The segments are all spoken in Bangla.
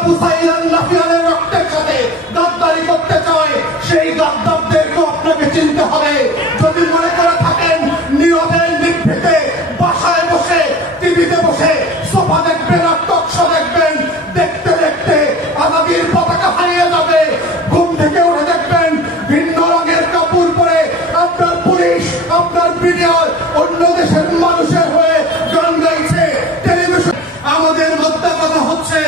আবু সাঈদ আল-নাফিয়ানের রক্তের সাথে গাদ্দারি করতে চায়, সেই গাদ্দারদেরকে আপনাকে চিনতে হবে। যদি মনে করে থাকেন নীরবে নিভৃতে বাসায় বসে টিভিতে বসে সোফা দেখবেন আর টকশো দেখবেন, দেখতে দেখতে আজাদির পতাকা হারিয়ে যাবে। ঘুম থেকে উঠে দেখবেন ভিন্ন রঙের কাপড় পরে আপনার পুলিশ, আপনার মিডিয়ার অন্য দেশের মানুষের হয়ে গান গাইছে টেলিভিশন। আমাদের মধ্যে কথা হচ্ছে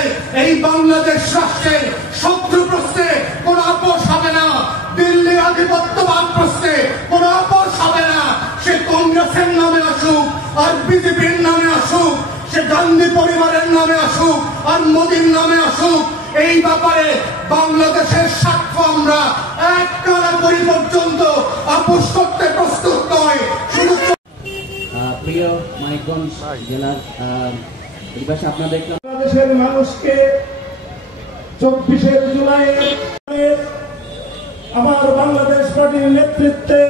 এই বাংলাদেশ রাষ্ট্রের শত্রু প্রশ্নে কোন আপোষ হবে না, দিল্লির আধিপত্যবাদ প্রশ্নে কোন আপোষ হবে না। সে কংগ্রেসের নামে আসুক আর বিজেপির নামে আসুক, সে গান্ধী পরিবারের নামে আসুক আর মোদীর নামে আসুক, এই ব্যাপারে বাংলাদেশের সাক্ষ্য আমরা এক কারাকরি পর্যন্ত আপোষ করতে প্রস্তুত নয়। শুধু প্রিয় মানিকগঞ্জ জেলার পরিবেশে আপনারা দেখলাম বাংলাদেশের মানুষকে 24 জুলাই আমার বাংলাদেশ পার্টির নেতৃত্বে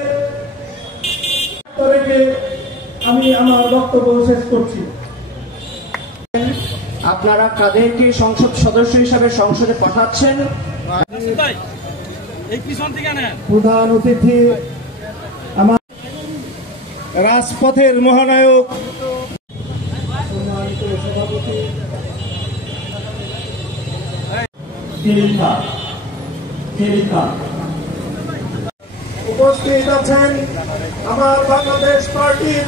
আমি আমার বক্তব্য শেষ করছি। আপনারা কাদেরকে সংসদ সদস্য হিসাবে সংসদে পাঠাচ্ছেন? প্রধান অতিথি আমার রাজপথের মহানায়ক সম্মানিত সভাপতি উপস্থিত আছেন আমার বাংলাদেশ পার্টির